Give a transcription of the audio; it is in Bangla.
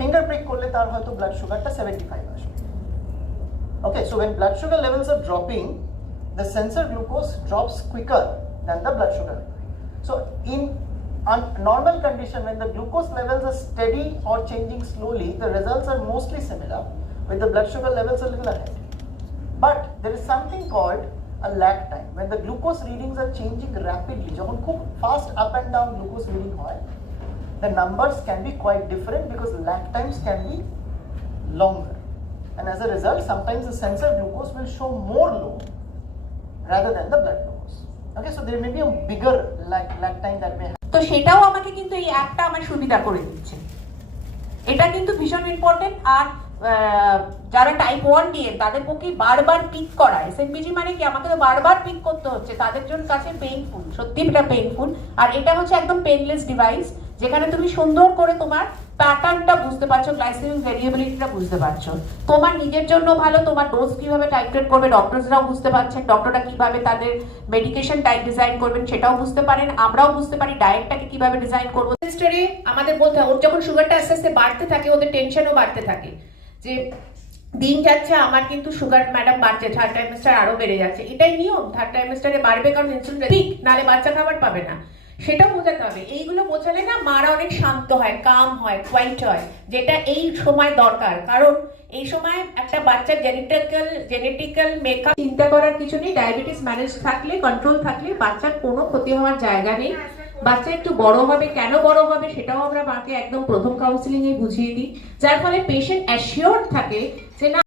finger prick করলে তার হয়তো blood sugarটা 75 আসবে। Okay, so when blood sugar levels are dropping, the sensor glucose drops quicker than the blood sugar. So in normal condition, when the glucose levels are steady or changing slowly, the results are mostly similar, with the blood sugar levels a little ahead. But there is something called a lag time. When the glucose readings are changing rapidly, যখন খুব fast up and down glucose reading হয়, the numbers can be quite different because lag times can be longer. And as a result, sometimes the sensor glucose will show more low rather than the blood glucose. Okay, so there may be a bigger lag time that may happen. তো সেটাও আমাকে কিন্তু এই অ্যাপটা আমার সুবিধা করে দিচ্ছে। এটা কিন্তু ভীষণ ইম্পর্টেন্ট। আর যারা টাইপ 1 নিয়ে তাদের পক্ষে বারবার পিক করা, এসএনবিজি মানে কি আমাকে তো বারবার পিক করতে হচ্ছে, তাদের জন্য কাছে পেইনফুল, সত্যি এটা পেইনফুল। আর এটা হচ্ছে একদম পেনলেস ডিভাইস, যেখানে তুমি সুন্দর করে তোমার প্যাটার্নটা বুঝতে পারছো, গ্লাইসেমিক ভেরিয়েবিলিটিটা বুঝতে পারছো। তোমার নিজের জন্য ভালো, তোমার ডোজ কিভাবে টাইট্রেট করবে ডক্টরসরাও বুঝতে পারছেন, ডক্টররা কিভাবে তাদের মেডিকেশন টাইপ ডিজাইন করবেন সেটাও বুঝতে পারেন, আমরাও বুঝতে পারি ডায়েটটাকে কিভাবে ডিজাইন করবো। সেমিস্টারে আমাদের বলতে হয়, ওর যখন সুগারটা আস্তে আস্তে বাড়তে থাকে ওদের টেনশনও বাড়তে থাকে যে দিন যাচ্ছে আমার কিন্তু সুগার ম্যাডাম বাড়ছে, থার্ড ট্রাইমেস্টার আরো বেড়ে যাচ্ছে। এটাই নিয়ম, থার্ড ট্রাইমেস্টারে বাড়বে কারণ ইনসুলিন ঠিক, নাহলে বাচ্চা খাবার পাবে না, সেটাও বোঝাতে হবে। এইগুলো বোঝালে না মারা অনেক শান্ত হয়, কাম হয়, কোয়াইট হয়, যেটা এই সময় দরকার। কারণ এই সময় একটা বাচ্চার জেনেটিক্যাল মেকআপ চিন্তা করার কিছু নেই। ডায়াবেটিস ম্যানেজ থাকলে, কন্ট্রোল থাকলে বাচ্চার কোনো ক্ষতি হওয়ার জায়গা নেই। বাচ্চা একটু বড় হবে, কেন বড় হবে সেটাও আমরা মাকে একদম প্রথম কাউন্সিলিং এ বুঝিয়ে দিই, যার ফলে পেশেন্ট অ্যাসিওর্ড থাকে যে না